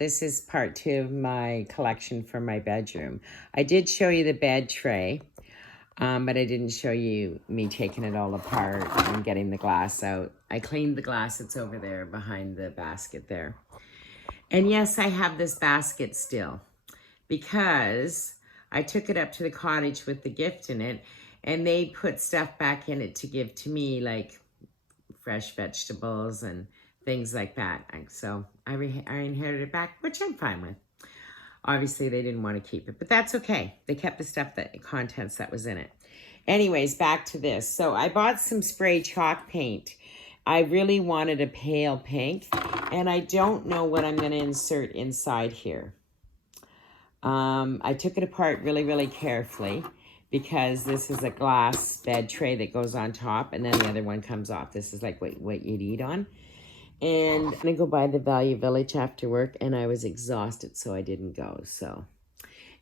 This is part 2 of my collection for my bedroom. I did show you the bed tray, but I didn't show you me taking it all apart and getting the glass out. I cleaned the glass. It's over there behind the basket there. And yes, I have this basket still because I took it up to the cottage with the gift in it, and they put stuff back in it to give to me, like fresh vegetables and things like that. So I inherited it back, which I'm fine with. Obviously, they didn't want to keep it, but that's okay. They kept the stuff, contents that was in it. Anyways, back to this. So I bought some spray chalk paint. I really wanted a pale pink, and I don't know what I'm going to insert inside here. I took it apart really, really carefully because this is a glass bed tray that goes on top, and then the other one comes off. This is like what you'd eat on. And I'm going to go by the Value Village after work, and I was exhausted, so I didn't go. So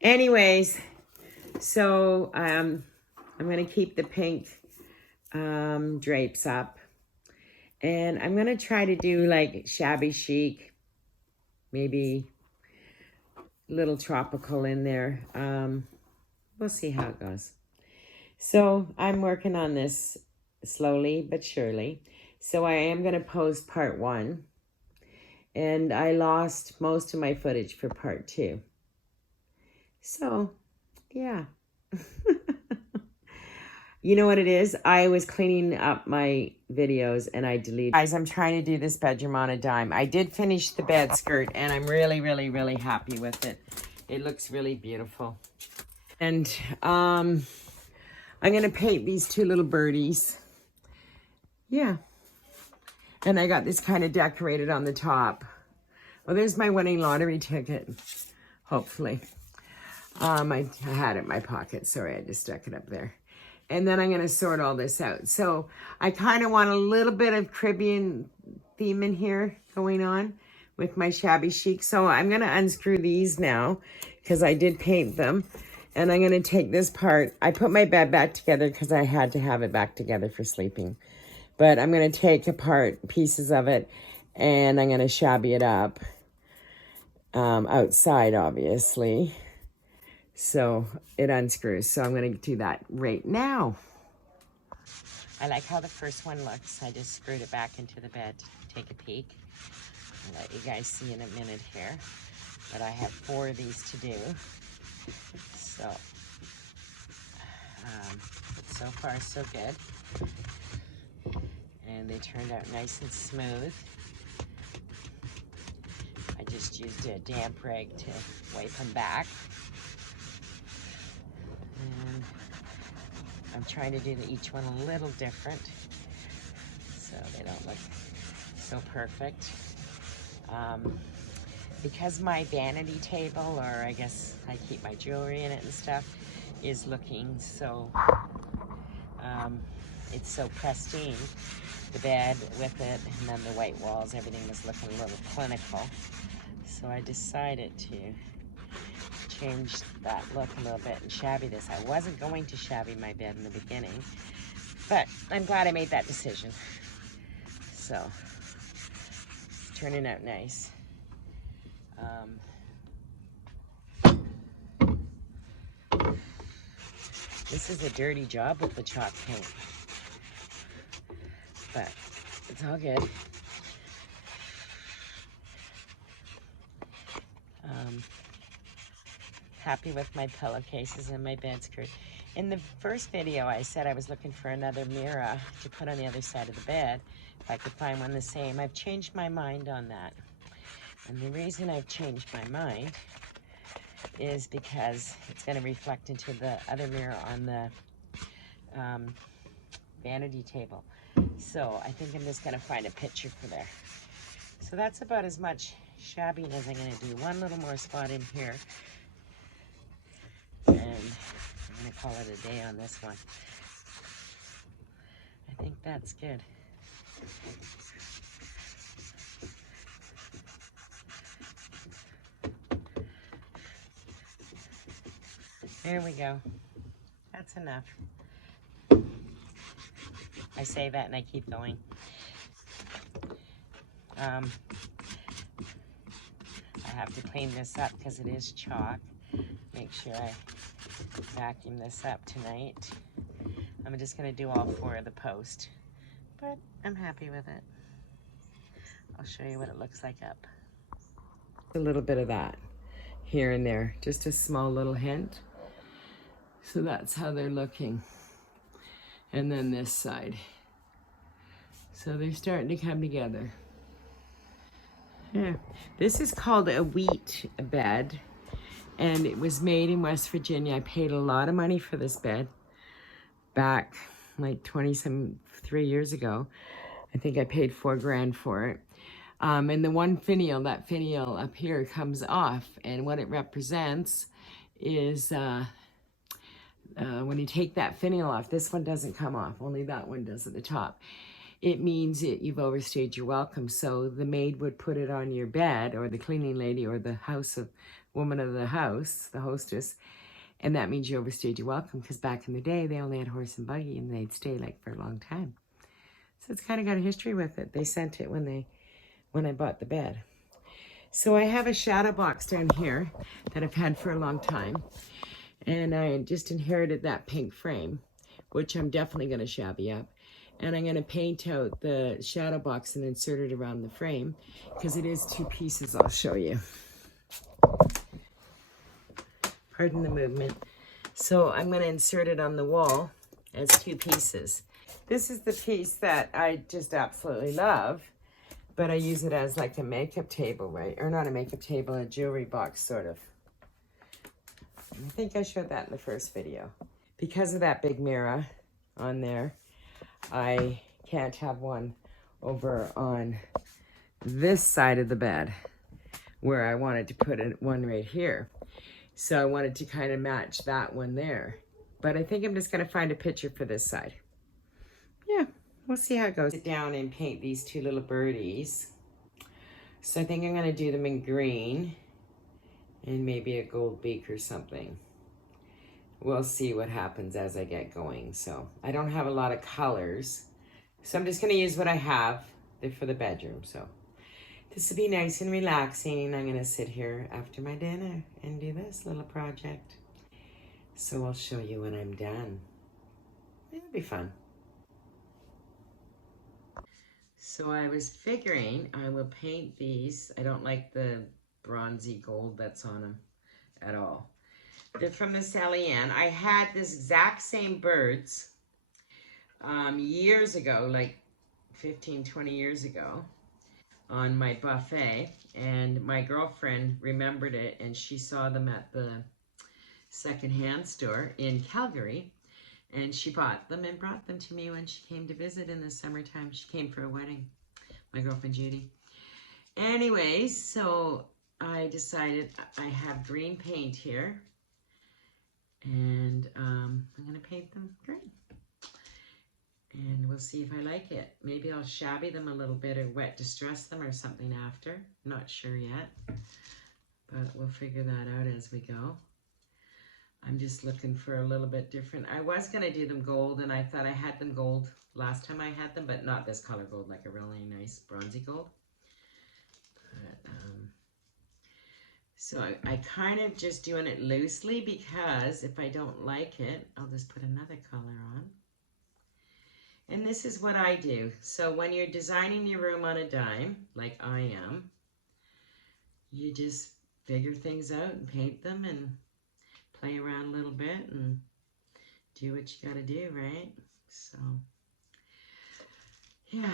anyways, so I'm going to keep the pink drapes up. And I'm going to try to do like shabby chic, maybe a little tropical in there. We'll see how it goes. So I'm working on this slowly but surely. So I am going to post part 1. And I lost most of my footage for part 2. So, yeah. You know what it is? I was cleaning up my videos and I deleted. Guys, I'm trying to do this bedroom on a dime. I did finish the bed skirt and I'm really, really, really happy with it. It looks really beautiful. And I'm going to paint these 2 little birdies. Yeah. And I got this kind of decorated on the top. Well, there's my winning lottery ticket, hopefully. I had it in my pocket. Sorry, I just stuck it up there. And then I'm going to sort all this out. So I kind of want a little bit of Caribbean theme in here going on with my shabby chic. So I'm going to unscrew these now because I did paint them. And I'm going to take this part. I put my bed back together because I had to have it back together for sleeping. But I'm going to take apart pieces of it and I'm going to shabby it up outside, obviously. So it unscrews. So I'm going to do that right now. I like how the first one looks. I just screwed it back into the bed to take a peek. I'll let you guys see in a minute here. But I have 4 of these to do. So, so far so good. And they turned out nice and smooth. I just used a damp rag to wipe them back. And I'm trying to do each one a little different so they don't look so perfect. Because my vanity table, or I guess I keep my jewelry in it and stuff, is looking so, it's so pristine. The bed with it, and then the white walls, everything was looking a little clinical. So I decided to change that look a little bit and shabby this. I wasn't going to shabby my bed in the beginning, but I'm glad I made that decision. So it's turning out nice. This is a dirty job with the chalk paint, but it's all good. Happy with my pillowcases and my bed skirt. In the first video, I said I was looking for another mirror to put on the other side of the bed, if I could find one the same. I've changed my mind on that. And the reason I've changed my mind is because it's going to reflect into the other mirror on the vanity table. So I think I'm just going to find a picture for there. So that's about as much shabbing as I'm going to do. One little more spot in here. And I'm going to call it a day on this one. I think that's good. There we go. That's enough. I say that and I keep going. I have to clean this up because it is chalk. Make sure I vacuum this up tonight. I'm just going to do all 4 of the post, but I'm happy with it. I'll show you what it looks like up. A little bit of that here and there, just a small little hint. So that's how they're looking. And then this side. So they're starting to come together. Yeah, this is called a wheat bed, and it was made in West Virginia. I paid a lot of money for this bed back like 23 years ago. I think I paid $4,000 for it. And the one finial, that finial up here comes off, and what it represents is when you take that finial off, this one doesn't come off, only that one does at the top. It means that you've overstayed your welcome. So the maid would put it on your bed, or the cleaning lady, or the woman of the house, the hostess, and that means you overstayed your welcome, because back in the day, they only had horse and buggy, and they'd stay like for a long time. So it's kind of got a history with it. They sent it when I bought the bed. So I have a shadow box down here that I've had for a long time, and I just inherited that pink frame, which I'm definitely going to shabby up. And I'm going to paint out the shadow box and insert it around the frame, because it is 2 pieces. I'll show you. Pardon the movement. So I'm going to insert it on the wall as 2 pieces. This is the piece that I just absolutely love, but I use it as like a makeup table, right? Or not a makeup table, a jewelry box, sort of. I think I showed that in the first video. Because of that big mirror on there, I can't have one over on this side of the bed where I wanted to put one right here. So I wanted to kind of match that one there. But I think I'm just going to find a picture for this side. Yeah, we'll see how it goes. Sit down and paint these 2 little birdies. So I think I'm going to do them in green and maybe a gold beak or something. We'll see what happens as I get going. So I don't have a lot of colors, so I'm just going to use what I have for the bedroom. So this will be nice and relaxing. I'm going to sit here after my dinner and do this little project. So I'll show you when I'm done. It'll be fun. So I was figuring I will paint these. I don't like the bronzy gold that's on them at all. They're from the Sally Ann. I had this exact same birds years ago, like 15, 20 years ago, on my buffet, and my girlfriend remembered it, and she saw them at the secondhand store in Calgary, and she bought them and brought them to me when she came to visit in the summertime. She came for a wedding, my girlfriend Judy. Anyways, so I decided I have green paint here, and I'm going to paint them green. And we'll see if I like it. Maybe I'll shabby them a little bit or wet distress them or something after. Not sure yet, but we'll figure that out as we go. I'm just looking for a little bit different. I was going to do them gold, and I thought I had them gold last time I had them, but not this color gold, like a really nice bronzy gold. But, so I kind of just doing it loosely, because if I don't like it, I'll just put another color on. And this is what I do. So when you're designing your room on a dime, like I am, you just figure things out and paint them and play around a little bit and do what you gotta do, right? So, yeah.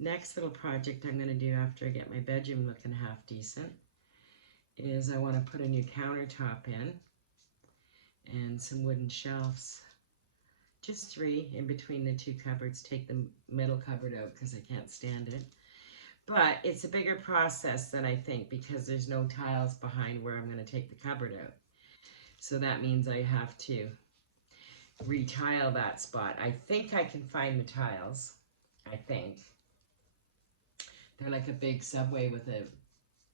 Next little project I'm gonna do after I get my bedroom looking half decent is I wanna put a new countertop in and some wooden shelves. Just 3 in between the 2 cupboards. Take the middle cupboard out because I can't stand it. But it's a bigger process than I think, because there's no tiles behind where I'm going to take the cupboard out. So that means I have to retile that spot. I think I can find the tiles. I think. They're like a big Subway with a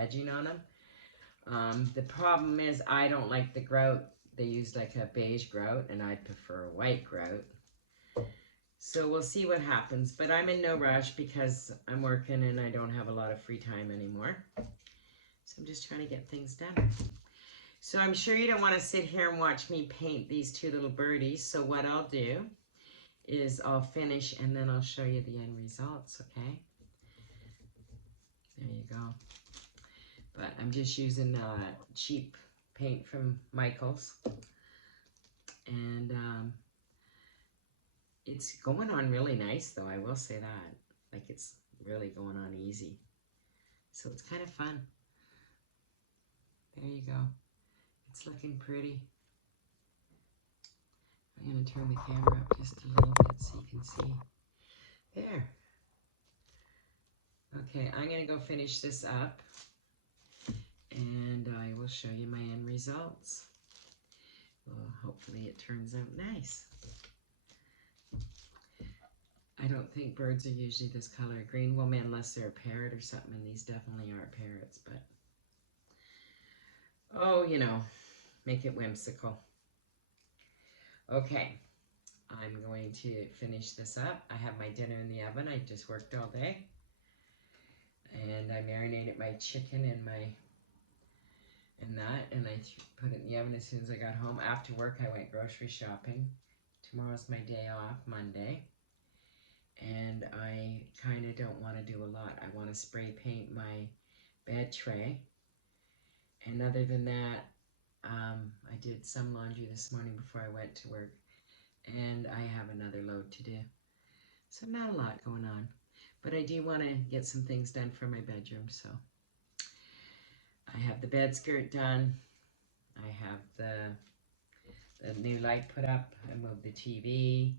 edging on them. The problem is I don't like the grout. They use like a beige grout, and I prefer white grout. So we'll see what happens, but I'm in no rush because I'm working and I don't have a lot of free time anymore. So I'm just trying to get things done. So I'm sure you don't want to sit here and watch me paint these two little birdies. So what I'll do is I'll finish and then I'll show you the end results, okay? There you go. But I'm just using cheap paint from Michael's. And it's going on really nice though, I will say that. Like it's really going on easy. So it's kind of fun. There you go. It's looking pretty. I'm going to turn the camera up just a little bit so you can see. There. Okay, I'm going to go finish this up and I will show you my end results. Well, hopefully it turns out nice. I don't think birds are usually this color green. Well, man, unless they're a parrot or something, and these definitely aren't parrots, but oh, you know, make it whimsical. Okay, I'm going to finish this up. I have my dinner in the oven. I just worked all day. And I marinated my chicken and I put it in the oven as soon as I got home. After work, I went grocery shopping. Tomorrow's my day off, Monday. And I kind of don't want to do a lot. I want to spray paint my bed tray. And other than that, I did some laundry this morning before I went to work. And I have another load to do. So not a lot going on. But I do want to get some things done for my bedroom, so. I have the bed skirt done. I have the new light put up. I moved the TV.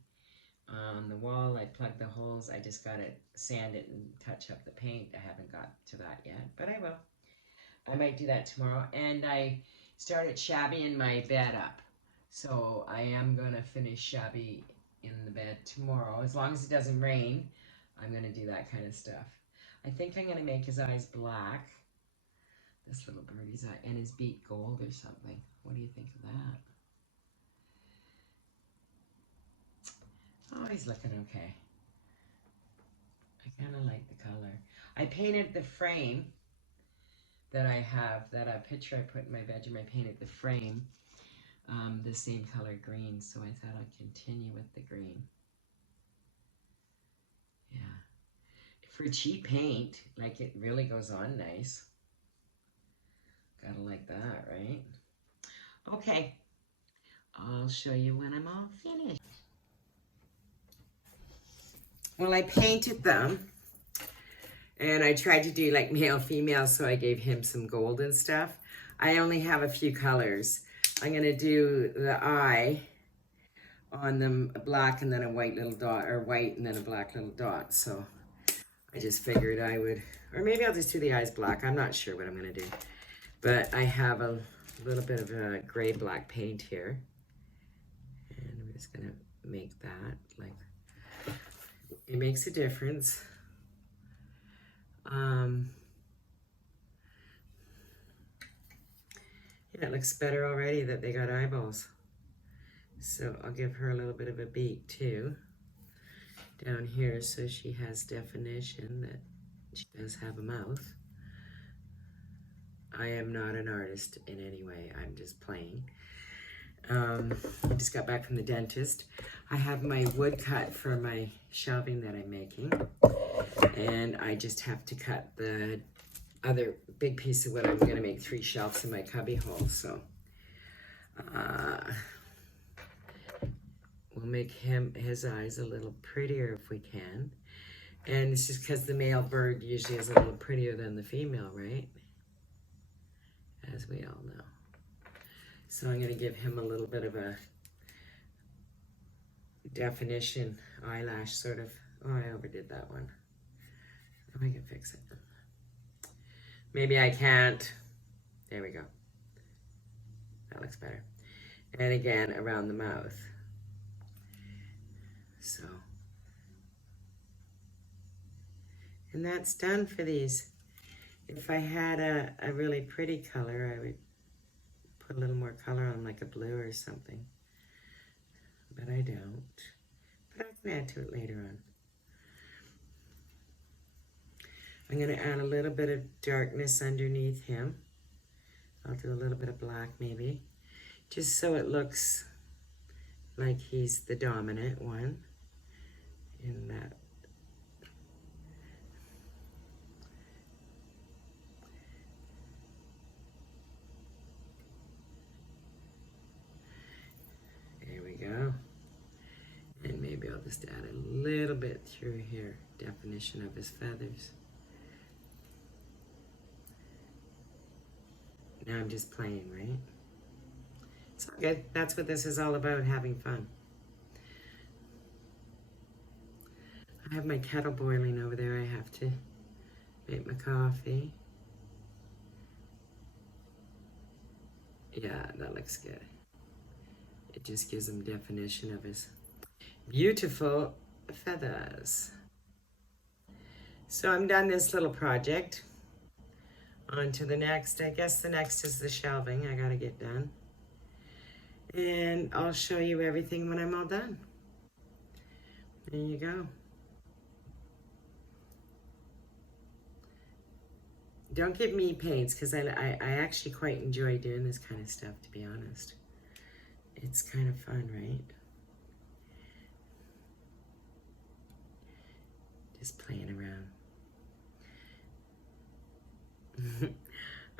On the wall, I plugged the holes. I just got to sand it and touch up the paint. I haven't got to that yet, but I will. I might do that tomorrow. And I started Shabby in my bed up. So I am going to finish Shabby in the bed tomorrow. As long as it doesn't rain, I'm going to do that kind of stuff. I think I'm going to make his eyes black. This little birdie's eye, and his beak gold or something. What do you think of that? Oh, he's looking okay. I kind of like the color. I painted the frame that I have, that picture I put in my bedroom. I painted the frame the same color green, so I thought I'd continue with the green. Yeah. For cheap paint, like it really goes on nice. Gotta like that, right? Okay. I'll show you when I'm all finished. Well, I painted them. And I tried to do like male, female, so I gave him some gold and stuff. I only have a few colors. I'm gonna do the eye on them black and then a white little dot, or white and then a black little dot. So I just figured I would, or maybe I'll just do the eyes black. I'm not sure what I'm gonna do. But I have a little bit of a gray black paint here. And I'm just gonna make that, like, it makes a difference. Yeah, it looks better already that they got eyeballs. So I'll give her a little bit of a beak too down here so she has definition that she does have a mouth. I am not an artist in any way, I'm just playing. I just got back from the dentist. I have my wood cut for my shelving that I'm making, and I just have to cut the other big piece of wood. I'm gonna make 3 shelves in my cubby hole, so we'll make his eyes a little prettier if we can. And it's just because the male bird usually is a little prettier than the female, right? As we all know. So I'm gonna give him a little bit of a definition eyelash sort of. Oh, I overdid that one. Oh, I can fix it. Maybe I can't. There we go. That looks better. And again, around the mouth. So. And that's done for these. If I had a really pretty color, I would put a little more color on, like a blue or something. But I don't. But I can add to it later on. I'm going to add a little bit of darkness underneath him. I'll do a little bit of black maybe, just so it looks like he's the dominant one in that. There we go. And maybe I'll just add a little bit through here, definition of his feathers. Now I'm just playing, right? It's all good. That's what this is all about, having fun. I have my kettle boiling over there. I have to make my coffee. Yeah, that looks good. It just gives him definition of his beautiful feathers. So I'm done this little project. On to the next. I guess the next is the shelving I gotta get done. And I'll show you everything when I'm all done. There you go. Don't give me paints, because I actually quite enjoy doing this kind of stuff, to be honest. It's kind of fun, right? Just playing around.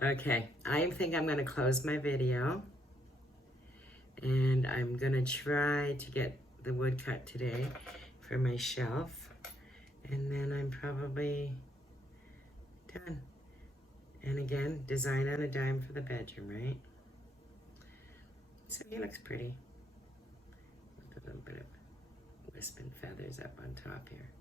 Okay, I think I'm going to close my video. And I'm going to try to get the wood cut today for my shelf. And then I'm probably done. And again, design on a dime for the bedroom, right? So he looks pretty. With a little bit of wisp and feathers up on top here.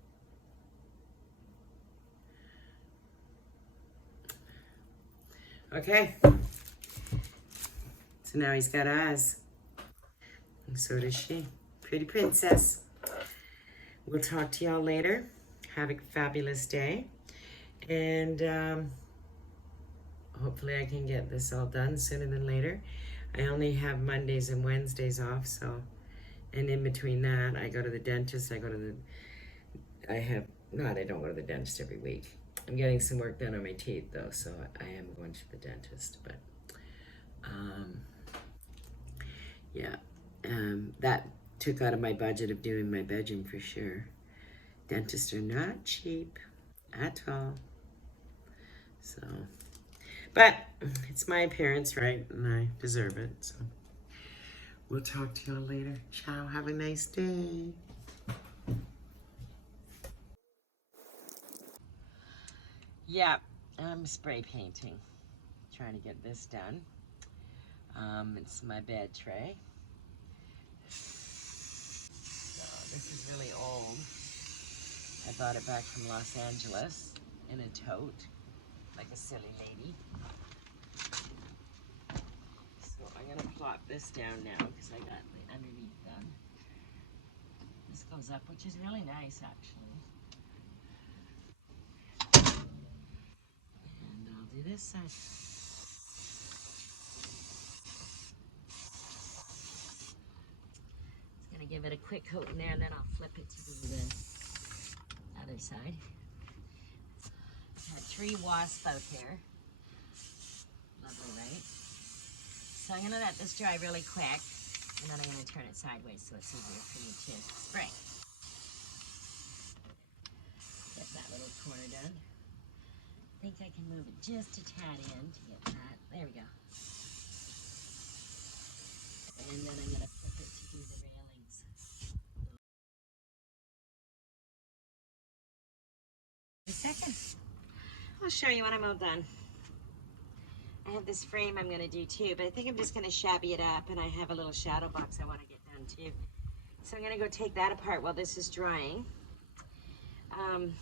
Okay. So now he's got eyes. And so does she. Pretty princess. We'll talk to y'all later. Have a fabulous day. And hopefully I can get this all done sooner than later. I only have Mondays and Wednesdays off, so, and in between that, I go to the dentist. I don't go to the dentist every week. I'm getting some work done on my teeth though, so I am going to the dentist, but, yeah, that took out of my budget of doing my bedroom for sure. Dentists are not cheap at all, so. But it's my appearance, right? And I deserve it. So we'll talk to y'all later. Ciao. Have a nice day. Yeah, I'm spray painting. Trying to get this done. It's my bed tray. So this is really old. I bought it back from Los Angeles in a tote, like a silly lady. I'm gonna plop this down now because I got the underneath done. This goes up, which is really nice actually. And I'll do this side. It's gonna give it a quick coat in there, and then I'll flip it to do the other side. I've had 3 wasps out there. Lovely, right? So I'm gonna let this dry really quick, and then I'm gonna turn it sideways so it's easier for me to spray. Get that little corner done. I think I can move it just a tad in to get that. There we go. And then I'm gonna flip it to do the railings. A second. I'll show you when I'm all done. I have this frame I'm going to do too, but I think I'm just going to shabby it up, and I have a little shadow box I want to get done too. So I'm going to go take that apart while this is drying. I'm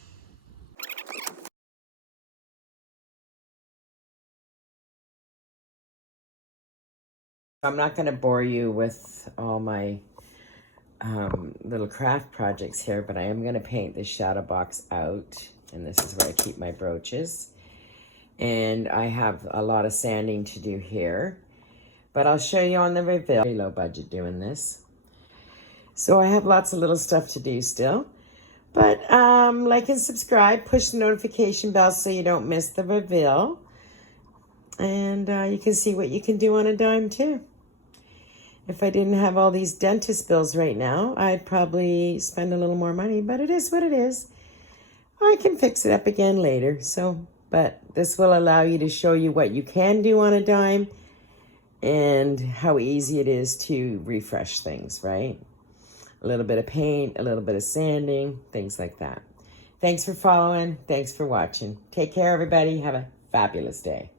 not going to bore you with all my little craft projects here, but I am going to paint this shadow box out, and this is where I keep my brooches. And I have a lot of sanding to do here, but I'll show you on the reveal. Very low budget doing this. So I have lots of little stuff to do still. But like and subscribe, push the notification bell so you don't miss the reveal. And you can see what you can do on a dime too. If I didn't have all these dentist bills right now, I'd probably spend a little more money, but it is what it is. I can fix it up again later. But this will allow you to show you what you can do on a dime and how easy it is to refresh things, right? A little bit of paint, a little bit of sanding, things like that. Thanks for following. Thanks for watching. Take care, everybody. Have a fabulous day.